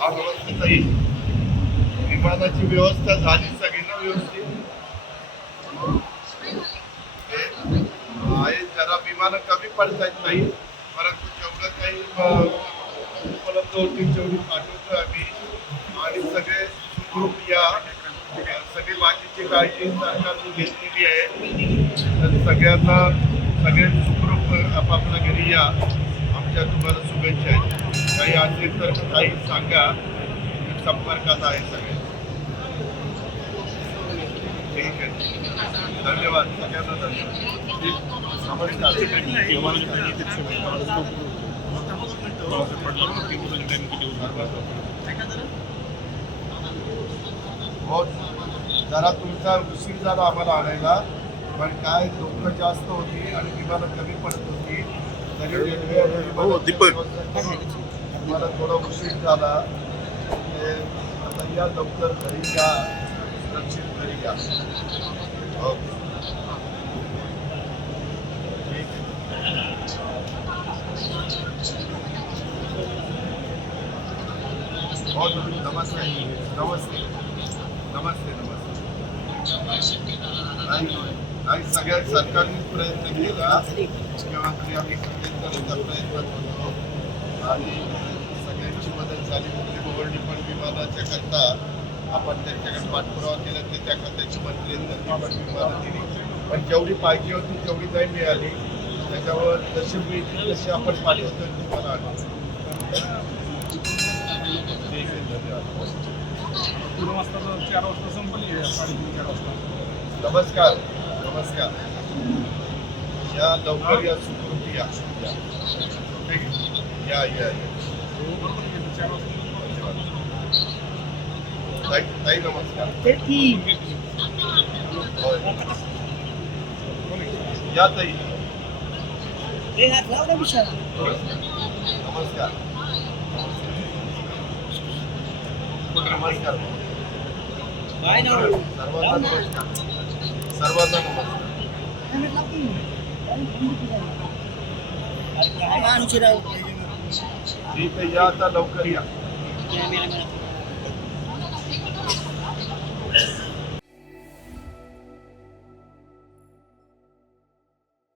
हा व्यवस्थित ताई विमानाची व्यवस्था झाली सगळी ना व्यवस्थित आहे जरा विमानं कमी पडत आहेत ताई परंतु जेवढं काही उपलब्ध होतील तेवढी पाठवतो आम्ही आणि सगळे सुखरूप या सगळी बाकीची काळजी सरकारने घेतलेली आहे तर सगळ्यांना सगळे सुखरूप आपापल्या घरी या आमच्या तुम्हाला शुभेच्छा आहेत काही असेल तर काही सांगा संपर्कात आहे सगळे ठीक आहे धन्यवाद सगळ्यांना हो जरा तुमचा उशीर झाला आम्हाला आणायला पण काय लोक जास्त होती आणि विमानं कमी पडत होती तरी रेल्वे आणि दीपक तुम्हाला थोडा उशीर झाला आता या लवकर घरी या सुरक्षित घरी या हो हो नमस्ते नमस्ते नमस्ते नमस्ते नाही सगळ्या सरकारनेच प्रयत्न केला मुख्यमंत्री आम्ही करण्याचा प्रयत्न करतो आणि सगळ्यांची मदत झाली मुरली मोहोळनी पण विमानाच्या करता आपण त्यांच्याकडे पाठपुरावा केला की त्या खात्याची मंत्री पण विमानं दिली पण जेवढी पाहिजे होती तेवढी नाही मिळाली त्याच्यावर जशी मिळतील तशी आपण पाठवतो तुम्हाला आणतो पूर्ण वाजता 4 वाजता संपली 4:30 वाजता. नमस्कार नमस्कार या लवकर या सुखरूप या या या ताई नमस्कार या ताई नमस्कार नमस्कार सर्वांना नमस्कार सर्वांना नमस्कार ठीक आहे या आता लवकर या